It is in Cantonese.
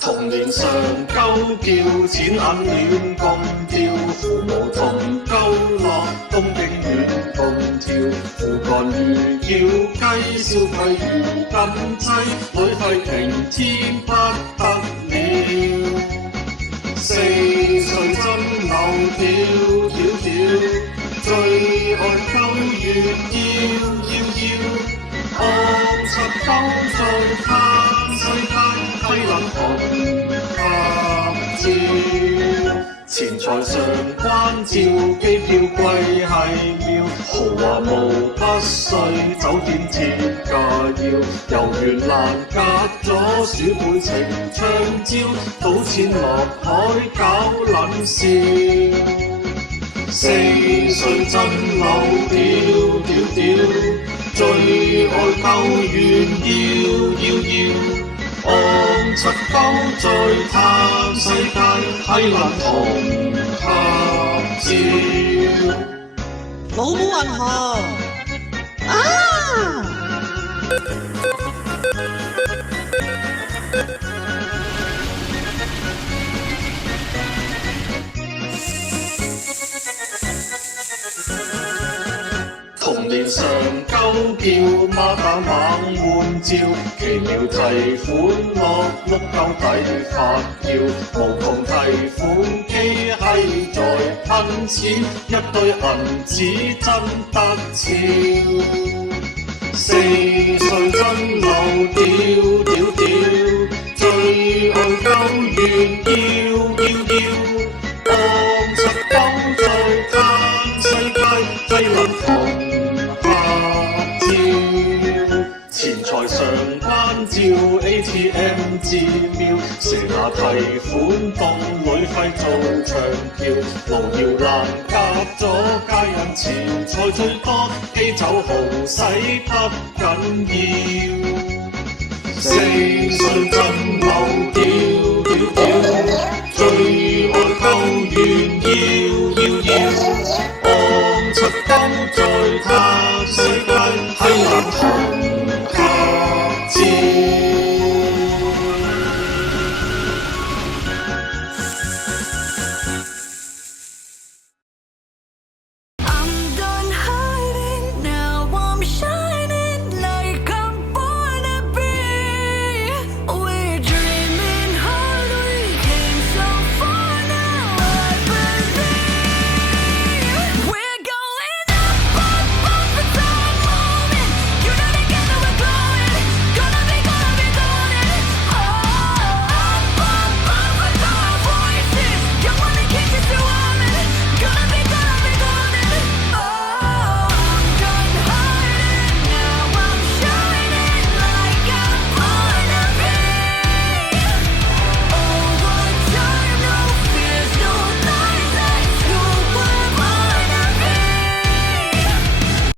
童年常鳩叫，錢銀亂咁掉，父母同鳩樂，東京亂咁跳，父幹如叫雞，消費如金雞，旅費平天不得了。四歲真流跳，最愛鳩圓要。昂七鳩在嘆世界，批能同合照。錢財上關照，機票貴係妙，豪華無不稅，酒店貼價要。遊園蘭隔咗鼠輩情長照，賭錢落海搞撚笑。四歲真流屌，最愛鳩圓要。昂七鳩在嘆世界，批能同合照。老母銀河啊！童年常鳩叫，孖打猛換照，奇妙提款樂，碌鳩底發叫，無窮提款機閪在噴錢，一堆銀紙真得俏。四歲真流屌，最愛鳩圓要。昂七鳩在嘆世界，低能同錢財上關照 ATM 至妙，蛇牙提款動旅費做長橋，路遙難夾咗皆因錢財最多，機酒豪使不緊要。四歲真流屌，最愛鳩圓要。昂七鳩在嘆世界，批能同